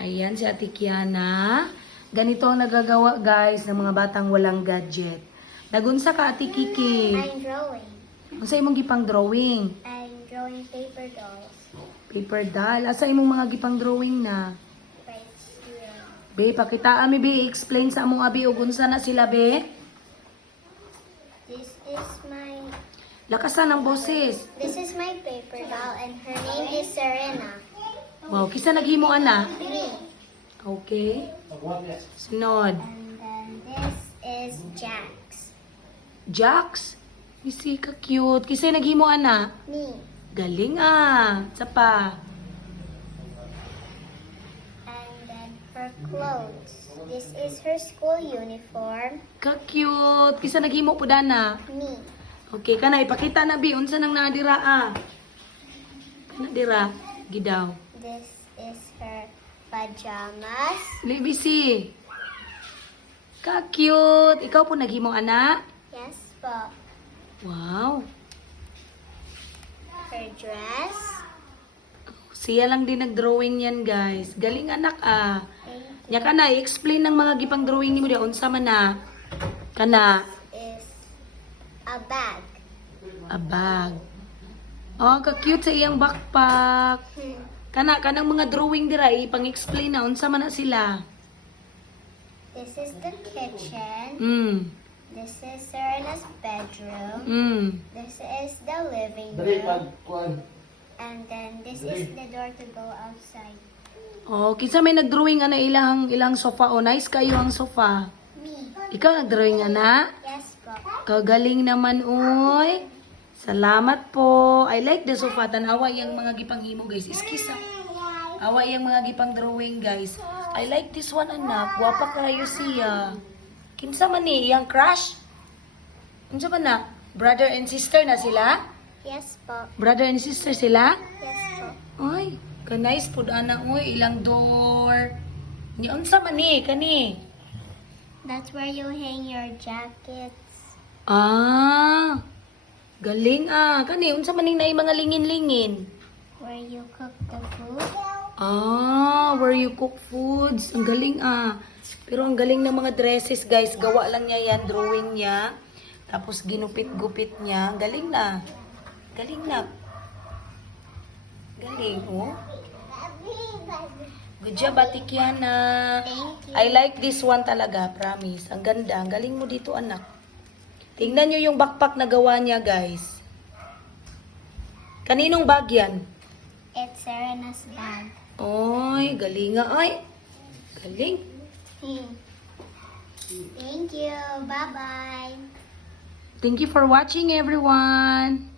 Ayan si Ate Kiana. Ganito ang nagagawa guys ng mga batang walang gadget. Nagunsa ka Ate Kiki. I'm drawing. Unsa imong gipang drawing? I'm drawing paper dolls. Paper doll. Asa imong mga gipang drawing na? Be, pakita ami be, explain sa among abi ug unsa na sila be. This is my Lakasan ang boses. this is my paper doll and her name is Serena. Wow, kisa naghimo ana? Okay. Sunod. And then this is Jax. Jax. Isi ka cute. Kisa naghimo ana? Me. Galing ah. Sa pa. And then her clothes. This is her school uniform. Ka cute. Kisa naghimo po dana? Me. Okay, kana ipakita na bi unsa nang naadira ah. Kana dira gidaw. This is her pajamas. Libisi. Ka cute. Ikaw po naghimo ana? Yes, po. Wow. Her dress. Siya lang din nag-drawing yan, guys. Galing anak ah. Nya kana i-explain ng mga gipang drawing nimo di unsa man na kana is a bag. a bag. Oh, ka cute sa iyang backpack. Kana kanang mga drawing dira ipang-explain na unsa man na sila. This is the kitchen. Mm. This is Serena's bedroom. Mm. This is the living room. And then this is the door to go outside. Oh, kinsa may nag-drawing ana ilang ilang sofa oh nice kayo ang sofa. Me. Ikaw nag-drawing ana? Yes, po. Kagaling naman oy. Salamat po. I like the sofa tanawa yung mga gipang himo guys. Iskisa. Awa yung mga gipang drawing guys. I like this one anak. Guwapa kayo siya. Kinsa man ni iyang crush? Unsa man na? Brother and sister na sila? Yes, po. Brother and sister sila? Yes, po. Ay, kanais pud ana oy ilang door. Ni unsa man ni kani? That's where you hang your jackets. Ah. Galing ah. Kani unsa man ning mga lingin-lingin? Where you cook the food. Ah, where you cook foods. Ang galing ah. Pero ang galing ng mga dresses, guys. Gawa lang niya yan, drawing niya. Tapos ginupit-gupit niya. Ang galing na. Galing na. Galing, oh. Good job, Ate Kiana. I like this one talaga, promise. Ang ganda. Ang galing mo dito, anak. Tingnan nyo yung backpack na gawa niya, guys. Kaninong bag yan? It's Serena's bag. Oy, galing nga. Ay, galing. Thank you. Bye-bye. Thank you for watching, everyone.